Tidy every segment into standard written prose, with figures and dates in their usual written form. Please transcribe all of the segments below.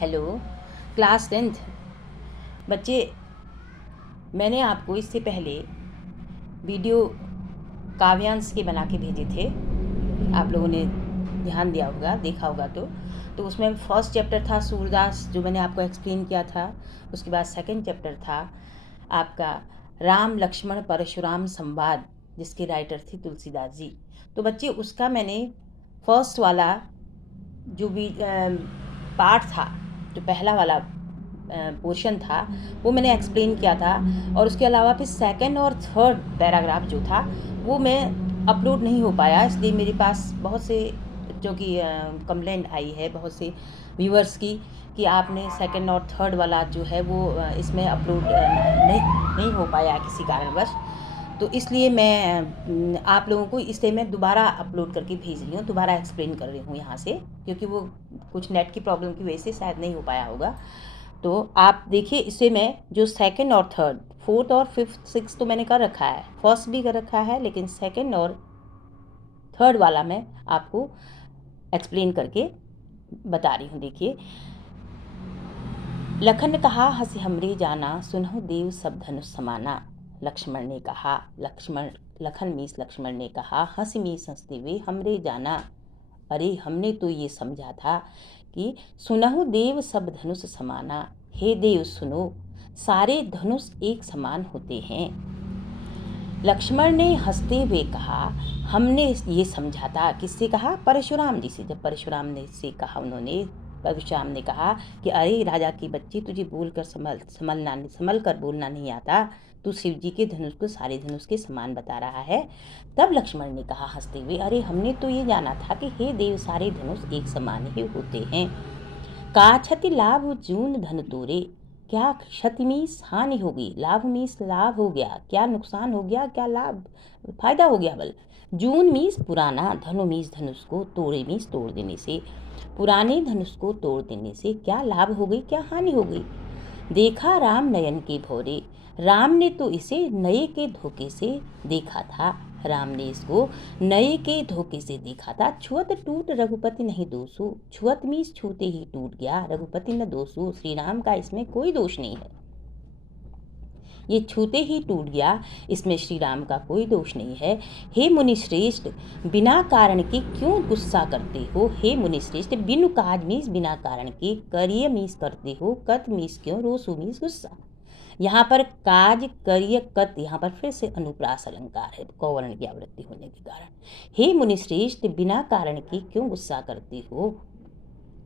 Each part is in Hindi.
हेलो क्लास 10th बच्चे, मैंने आपको इससे पहले वीडियो काव्यांश के बना के भेजे थे। आप लोगों ने ध्यान दिया होगा, देखा होगा। तो उसमें फर्स्ट चैप्टर था सूरदास, जो मैंने आपको एक्सप्लेन किया था। उसके बाद सेकंड चैप्टर था आपका राम लक्ष्मण परशुराम संवाद, जिसके राइटर थी तुलसीदास जी। तो बच्चे, उसका मैंने फर्स्ट वाला जो भी पार्ट था, जो पहला वाला पोर्शन था, वो मैंने एक्सप्लेन किया था। और उसके अलावा फिर सेकंड और थर्ड पैराग्राफ जो था वो मैं अपलोड नहीं हो पाया, इसलिए मेरे पास बहुत से जो कि कंप्लेंट आई है बहुत से व्यूअर्स की कि आपने सेकंड और थर्ड वाला जो है वो इसमें अपलोड नहीं हो पाया किसी कारणवश। तो इसलिए मैं आप लोगों को इसलिए मैं दोबारा अपलोड करके भेज रही हूँ, दोबारा एक्सप्लेन कर रही हूँ यहाँ से, क्योंकि वो कुछ नेट की प्रॉब्लम की वजह से शायद नहीं हो पाया होगा। तो आप देखिए, इसे मैं जो सेकंड और थर्ड, फोर्थ और फिफ्थ सिक्स तो मैंने कर रखा है, फर्स्ट भी कर रखा है, लेकिन सेकंड और थर्ड वाला मैं आपको एक्सप्लेन करके बता रही हूँ। देखिए, लखन ने कहा हंसी हमरे जाना, सुनहु देव सब धनुष समाना। लक्ष्मण ने कहा, लखन मीस लक्ष्मण ने कहा, हंसी मीस हंसते हुए हमरे जाना। अरे हमने तो ये समझा था कि सुनहु देव सब धनुष समाना, हे देव सुनो, सारे धनुष एक समान होते हैं। लक्ष्मण ने हंसते हुए कहा, हमने ये समझा था। किससे कहा? परशुराम जी से। जब परशुराम ने से कहा, परशुराम ने कहा कि अरे राजा की बच्ची, तुझे बोलकर संभल कर बोलना नहीं आता, तू शिव जी के धनुष को सारे धनुष के समान बता रहा है। तब लक्ष्मण ने कहा हंसते हुए, अरे हमने तो ये जाना था कि हे देव, सारे धनुष एक समान ही होते हैं। का क्षति लाभ जून धन तोरे, क्या क्षति मीस हानि होगी, लाभ मीस लाभ हो गया, क्या नुकसान हो गया, क्या लाभ फायदा हो गया। बल जून मीस पुराना, धनु मीस धनुष को, तोड़े मीस तोड़ देने से, पुराने धनुष को तोड़ देने से क्या लाभ हो गई, क्या हानि हो गई। देखा राम नयन के भोरे, राम ने तो इसे नए के धोखे से देखा था। राम ने इसको नए के धोखे से देखा था। छुअत टूट रघुपति नहीं दोषु, छुअत मीस छूते ही टूट गया, रघुपति न दोषु। श्री राम का इसमें कोई दोष नहीं है, ये छूते ही टूट गया, इसमें श्री राम का कोई दोष नहीं है। हे मुनि श्रेष्ठ, बिना कारण के क्यों गुस्सा करते हो। हे मुनि श्रेष्ठ, बिनु काज मीस बिना कारण के, करिय मीस करते हो, कत मीस क्यों, रोसु मीस गुस्सा। यहाँ पर काज, करिय, कत, यहाँ पर फिर से अनुप्रास अलंकार है कौवर्ण की आवृत्ति होने के कारण। हे मुनि श्रेष्ठ, बिना कारण के क्यों गुस्सा करते हो।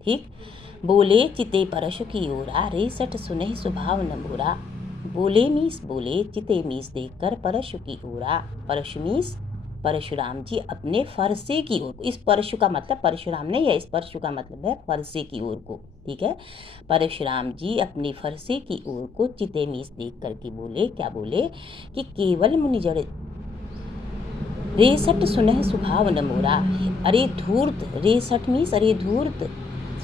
ठीक। बोले चिते परशु की ओरा, रे सठ सुनहि स्वभाव न मोरा। बोले मीस बोले, चिते मीस देखकर परशु की ओरा। परशु मीस परशुराम जी अपने फरसे की ओर। इस परशु का मतलब परशुराम नहीं है, इस परशु का मतलब है फरसे की ओर को। ठीक है, परशुराम जी अपने फरसे की ओर को चिते मीस देख करके बोले, क्या बोले कि केवल मुनि जड़ रेसठ सुनह स्वभाव न मोरा। अरे धूर्त, रेसठ मीस अरे धूर्त,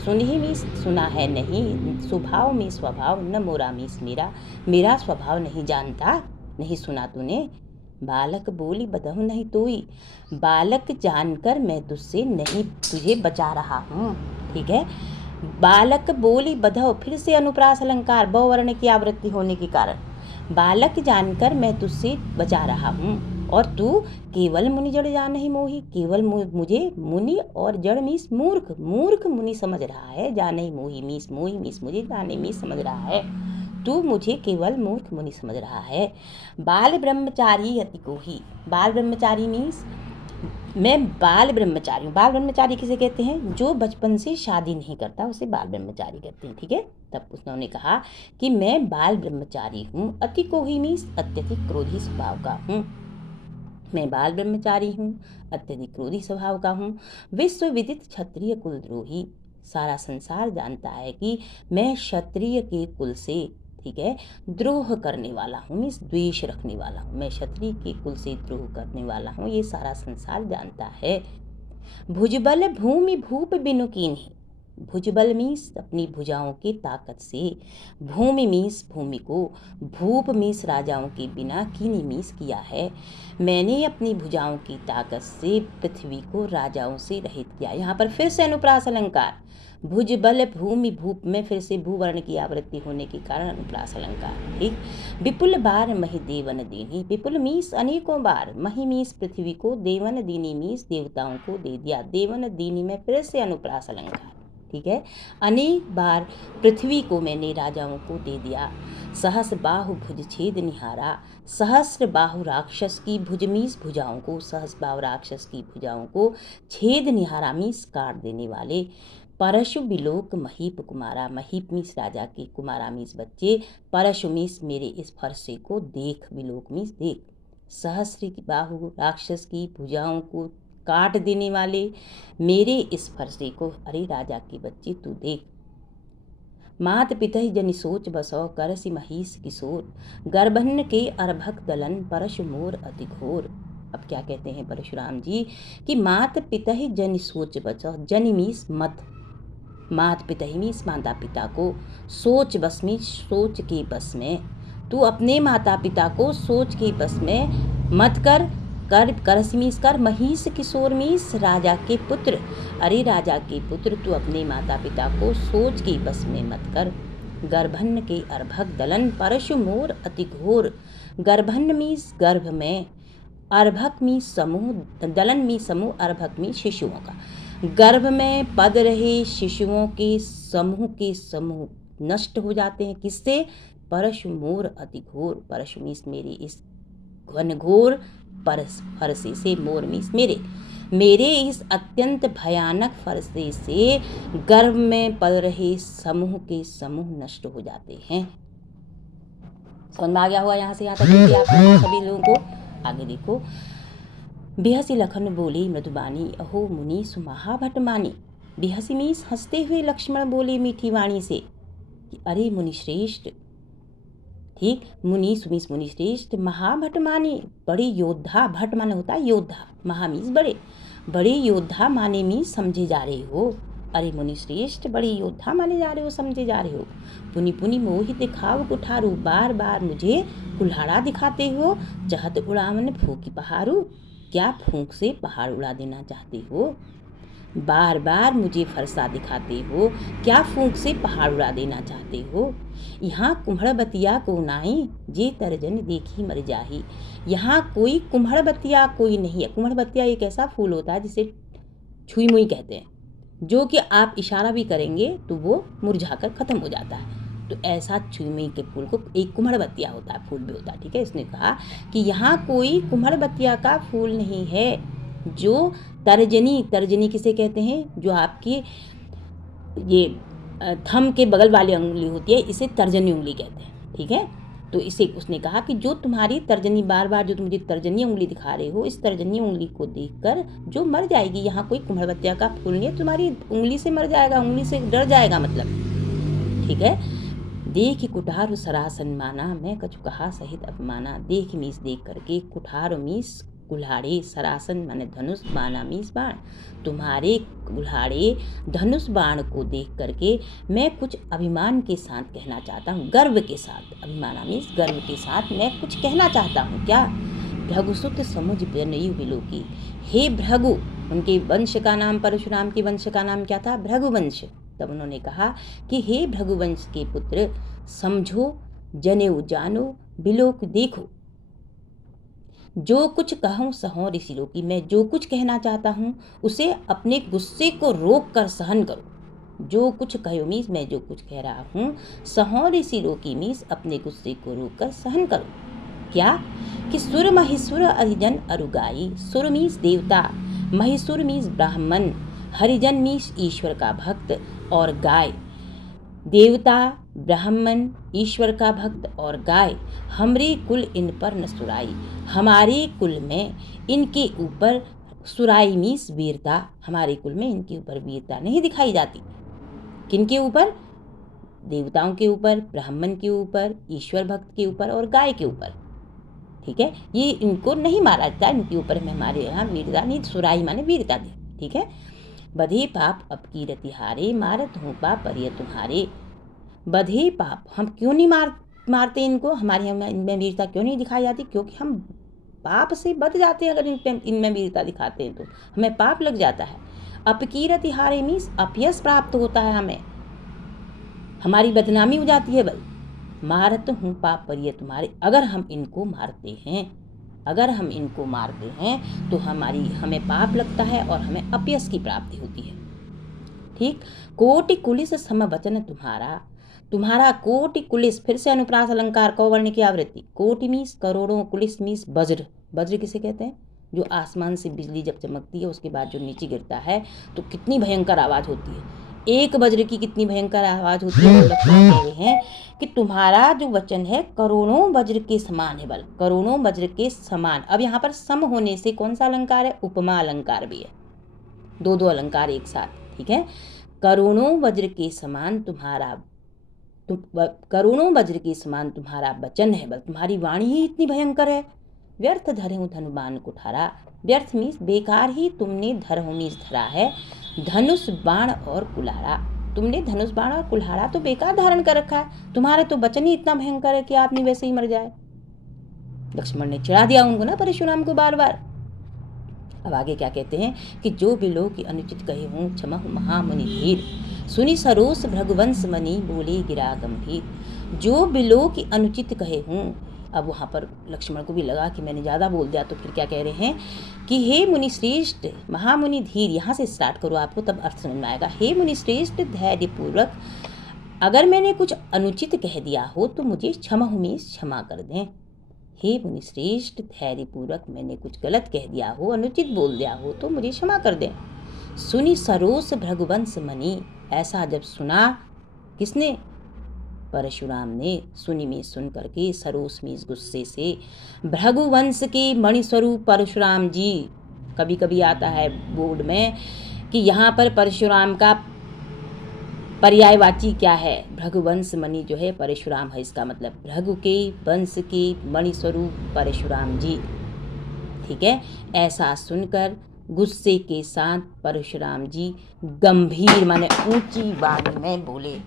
सुनहि मीस सुना है नहीं, स्वभाव में स्वभाव, न मोरा मीस मेरा, मेरा स्वभाव नहीं जानता, नहीं सुना तूने। बालक बोली बधहु नहीं तोई, बालक जानकर मैं तुझसे नहीं तुझे बचा रहा हूँ। ठीक है, बालक बोली बधव, फिर से अनुप्रास अलंकार बहुवर्ण की आवृत्ति होने के कारण, बालक जानकर मैं तुझसे बचा रहा हूँ, और तू केवल मुनि जड़ जान ही मोही। केवल मुझे मुनि और जड़ मीस मूर्ख, मूर्ख मुनि समझ रहा है, जाने ही मोही मीस, मोही मीस मुझे, जाने मीस समझ रहा है। तू मुझे केवल मूर्ख मुनि समझ रहा है। बाल ब्रह्मचारी अति कोही, बाल ब्रह्मचारी मीस मैं बाल ब्रह्मचारी हूँ। बाल ब्रह्मचारी किसे कहते हैं? जो बचपन से शादी नहीं करता उसे बाल ब्रह्मचारी कहते हैं। ठीक है, तब उन्होंने कहा कि मैं बाल ब्रह्मचारी हूँ, अति कोही मीस अत्यधिक क्रोधी स्वभाव का हूँ। मैं बाल ब्रह्मचारी हूँ, अत्यधिक क्रोधी स्वभाव का हूँ। विश्व विदित क्षत्रिय कुलद्रोही, सारा संसार जानता है कि मैं क्षत्रिय के कुल से, ठीक है, द्रोह करने वाला हूँ, मीन्स द्वेष रखने वाला हूँ। मैं क्षत्रिय के कुल से द्रोह करने वाला हूँ, ये सारा संसार जानता है। भुजबल भूमि भूप बिनु कीन्ही, भुजबल मीस अपनी भुजाओं की ताकत से, भूमि मीस भूमि को, भूप मीस राजाओं के बिना कीनी मीस किया है। मैंने अपनी भुजाओं की ताकत से पृथ्वी को राजाओं से रहित किया। यहाँ पर फिर से अनुप्रास अलंकार, भुज बल भूमि भूप में फिर से भूवर्ण की आवृत्ति होने के कारण अनुप्रास अलंकार। ठीक। विपुल बार मही देवन दीनी, विपुल मीस अनेकों बार, मही मीस पृथ्वी को, देवन दीनी मीस देवताओं को दे दिया। देवन दीनी में फिर से अनुप्रास अलंकार। ठीक है। अनेक बार पृथ्वी को मैंने राजाओं को दे दिया। सहस्र बाहु भुज छेद निहारा, सहस्र बाहु राक्षस की भुज मीस भुजाओं को, सहस्र बाहु राक्षस की भुजाओं को छेद निहारा मीस काट देने वाले। परशु बिलोक महीप कुमारा, महीप मीस राजा के, कुमारा मीस बच्चे, परशु मीस मेरे इस फरसे को देख, बिलोक मीस देख। सहस्र की बाहु राक्षस की भुजाओं को काट देने वाले मेरे इस फरसे को, अरे राजा के बच्चे तू देख। मात पिता जनि सोच बसौ, करसि महिष किशोर, गर्भन्न के अर्भक दलन, परशु मोर अति घोर। अब क्या कहते हैं परशुराम जी कि मात पिता जनि सोच बसौ, जनि मीस मत, मात पिता मीस माता पिता को, सोच बस में, सोच के बस में, तू अपने माता पिता को सोच के बस में मत कर। कर करस मीस कर, महिष किशोर मीस राजा के पुत्र, अरे राजा के पुत्र तू अपने माता पिता को सोच के बस में मत कर। गर्भन्न के अर्भक दलन, परशु मोर अति घोर। गर्भन्न मीस गर्भ में, अर्भक मीस समूह, दलन मीस समूह, अर्भक मीस शिशुओं का। गर्भ में पद रहे शिशुओं के समूह नष्ट हो जाते हैं। किससे? परशु मोर अति घोर, परशु मीस मेरे इस घनघोर फरसे से, मोर मीस मेरे इस अत्यंत भयानक फरसे से गर्भ में पल रहे समूह के समूह नष्ट हो जाते हैं। समझ में आ गया हुआ यहाँ से यहाँ तक आप सभी लोगों को? आगे देखो। बेहसी लखन बोले मृदुबानी, अहो मुनि सुमहाभट मानी। बेहसी मीस हंसते हुए लक्ष्मण बोले मीठी वाणी से कि अरे मुनि श्रेष्ठ, ठीक, मुनि सुमीस मुनि श्रेष्ठ, महाभट माने बड़े योद्धा, भट माने होता है योद्धा, महामीस बड़े, बड़े योद्धा माने मीस समझे जा रहे हो। अरे मुनि श्रेष्ठ बड़े योद्धा माने जा रहे हो, समझे जा रहे हो। पुनि पुनि मोहि दिखाओ कुठारू, बार बार मुझे कुल्हाड़ा दिखाते हो। चाहत उड़ावन फूकी पहाड़ू, क्या फूंक से पहाड़ उड़ा देना चाहते हो? बार बार मुझे फरसा दिखाते हो, क्या फूंक से पहाड़ उड़ा देना चाहते हो? यहाँ कुम्हड़बतिया को नाई, जे तरजन देखी मर जाही। यहाँ कोई कुम्हड़बतिया कोई नहीं है। कुम्हड़बतिया एक ऐसा फूल होता है जिसे छुई मुई कहते हैं, जो कि आप इशारा भी करेंगे तो वो मुरझाकर खत्म हो जाता है। तो ऐसा छुई मुई के फूल को एक कुम्हड़बतिया होता है, फूल भी होता है। ठीक है। इसने कहा कि यहाँ कोई कुम्हड़बतिया का फूल नहीं है जो तर्जनी किसे कहते हैं? जो आपकी ये थंब के बगल वाली उंगली होती है, इसे तर्जनी उंगली कहते हैं। ठीक है। तो इसे उसने कहा कि जो तुम्हारी तर्जनी, बार बार जो तुम मुझे तर्जनी उंगली दिखा रहे हो, इस तर्जनी उंगली को देखकर जो मर जाएगी। यहाँ कोई कुम्हड़बतिया का फूल नहीं है, तुम्हारी उंगली से मर जाएगा, उंगली से डर जाएगा मतलब। ठीक है। देख कुठार सरासन माना, मैं कछु कहा सहित अपमाना। देख मीस देख करके, कुठार मीस कुल्हाड़े, सरासन माने धनुष, बाना मीस बाण, तुम्हारे कुल्हाड़े धनुष बाण को देख करके मैं कुछ अभिमान के साथ कहना चाहता हूँ, गर्व के साथ। अभिमाना मीस गर्व के साथ मैं कुछ कहना चाहता हूँ। क्या? भृगुसुत समुझ बेनयु बिलोकी, हे भृगु, उनके वंश का नाम, परशुराम के वंश का नाम क्या था? भृगुवंश। तब उन्होंने कहा कि हे भृगुवंश के पुत्र, समझो, जनेऊ जानो, बिलोक देखो, जो कुछ कहूँ सहो ऋषिलोकी, मैं जो कुछ कहना चाहता हूँ उसे अपने गुस्से को रोक कर सहन करो। जो कुछ कहो मीस, मैं जो कुछ कह रहा हूँ, सहो ऋषिलोकी मीस, अपने गुस्से को रोक कर सहन करो। क्या? कि सुर महिसुर हरिजन अरुगाई, सुर मीस देवता, महिसुर मीस ब्राह्मण, हरिजन मीस ईश्वर का भक्त, और गाय, देवता, ब्राह्मण, ईश्वर का भक्त और गाय, हमरे कुल इन पर न सुराई। हमारे कुल में इनके ऊपर, सुराई मीस वीरता, हमारे कुल में इनके ऊपर वीरता नहीं दिखाई जाती। किनके ऊपर? देवताओं के ऊपर, ब्राह्मण के ऊपर, ईश्वर भक्त के ऊपर और गाय के ऊपर। ठीक है। ये इनको नहीं मारा जाता, इनके ऊपर में हमारे यहाँ वीरता नहीं, सुराई माने वीरता दे। ठीक है। बधे पाप अब की रतिहारे, मारत हूँ पाप परिय तुम्हारे। बधे पाप, हम क्यों नहीं मारते इनको, हमारे यहाँ इनमें वीरता क्यों नहीं दिखाई जाती? क्योंकि हम पाप से बच जाते हैं। अगर इनमें वीरता दिखाते हैं तो हमें पाप लग जाता है। अपकीरति हारे मीन्स अपयश प्राप्त होता है, हमारी बदनामी हो जाती है। बल मारत हूँ पाप परिये तुम्हारे, अगर हम इनको मारते हैं तो हमें पाप लगता है और हमें अपयश की प्राप्ति होती है। ठीक। कोटि कुलिस सम वचन तुम्हारा कोटि कुलिस, फिर से अनुप्रास अलंकार कौवर्ण की आवृत्ति। कोटि मीस करोड़ों, कुलिस मीस वज्र। वज्र किसे कहते हैं? जो आसमान से बिजली जब चमकती है उसके बाद जो नीचे गिरता है तो कितनी भयंकर आवाज होती है। एक वज्र की कितनी भयंकर आवाज होती है। तो लक्ष्मण कह रहे हैं कि तुम्हारा जो वचन है करोड़ों वज्र के समान है। बल करोड़ों वज्र के समान। अब यहाँ पर सम होने से कौन सा अलंकार है? उपमा अलंकार भी है, दो अलंकार एक साथ। ठीक है। करोड़ों वज्र के समान तुम्हारा वचन है। बल तुम्हारी वाणी ही इतनी भयंकर है। व्यर्थ धरे धनुबान कुठारा, व्यर्थ मीन्स बेकार ही तुमने धरहु मीन्स धरा है धनुष बाण और कुल्हाड़ा। तुमने धनुष बाण और कुल्हाड़ा तो बेकार धारण कर रखा है, तुम्हारे तो वचन ही इतना भयंकर है कि आदमी वैसे ही मर जाए। लक्ष्मण ने चिढ़ा दिया उनको ना, परशुराम को बार बार। अब आगे क्या कहते हैं कि जो बिलो की अनुचित कहे हूँ क्षमहु महामुनि धीर, सुनी सरोस भृगुवंश मणि बोले गिरा गंभीर। जो बिलो की अनुचित कहे हूँ, अब वहाँ पर लक्ष्मण को भी लगा कि मैंने ज़्यादा बोल दिया, तो फिर क्या कह रहे हैं कि हे मुनि श्रेष्ठ महामुनि धीर, यहाँ से स्टार्ट करो आपको तब अर्थ समझ में आएगा। हे मुनि श्रेष्ठ धैर्यपूर्वक, अगर मैंने कुछ अनुचित कह दिया हो तो मुझे क्षमहु मीन्स क्षमा कर दें। हे मुनि श्रेष्ठ धैर्यपूर्वक, मैंने कुछ गलत कह दिया हो, अनुचित बोल दिया हो तो मुझे क्षमा कर दें। सुनी सरोस भृगुवंश मणि, ऐसा जब सुना किसने? परशुराम ने। सुनी में सुन करके, सरोस में गुस्से से, भृगुवंश के मणि स्वरूप परशुराम जी। कभी कभी आता है बोर्ड में कि यहाँ पर परशुराम का पर्यायवाची क्या है? भृगुवंश मणि जो है परशुराम है, इसका मतलब भृगु के वंश के मणि स्वरूप परशुराम जी। ठीक है। ऐसा सुनकर गुस्से के साथ परशुराम जी गंभीर माने ऊंची वाणी में बोले।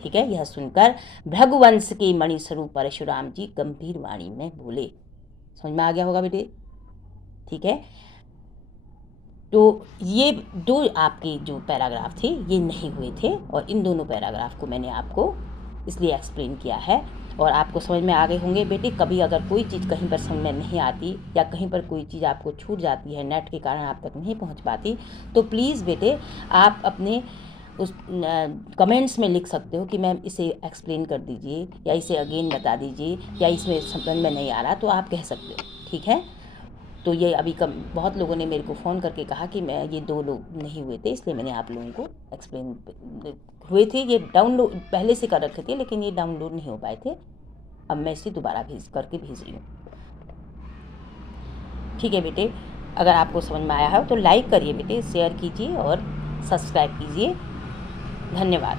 ठीक है। यह सुनकर भृगुवंश के मणि स्वरूप परशुराम जी गंभीर वाणी में बोले। समझ में आ गया होगा बेटे? ठीक है। तो ये दो आपके जो पैराग्राफ थे ये नहीं हुए थे, और इन दोनों पैराग्राफ को मैंने आपको इसलिए एक्सप्लेन किया है और आपको समझ में आ गए होंगे। बेटे कभी अगर कोई चीज़ कहीं पर समझ में नहीं आती या कहीं पर कोई चीज़ आपको छूट जाती है, नेट के कारण आप तक नहीं पहुंच पाती, तो प्लीज़ बेटे आप अपने उस कमेंट्स में लिख सकते हो कि मैम इसे एक्सप्लेन कर दीजिए या इसे अगेन बता दीजिए या इसमें समझ में नहीं आ रहा, तो आप कह सकते हो। ठीक है। तो ये अभी बहुत लोगों ने मेरे को फ़ोन करके कहा कि मैं ये दो लोग नहीं हुए थे, इसलिए मैंने आप लोगों को एक्सप्लेन हुए थे। ये डाउनलोड पहले से कर रखे थे लेकिन ये डाउनलोड नहीं हो पाए थे, अब मैं इसे दोबारा भेज रही हूँ। ठीक है बेटे, अगर आपको समझ में आया हो तो लाइक करिए बेटे, शेयर कीजिए और सब्सक्राइब कीजिए। धन्यवाद।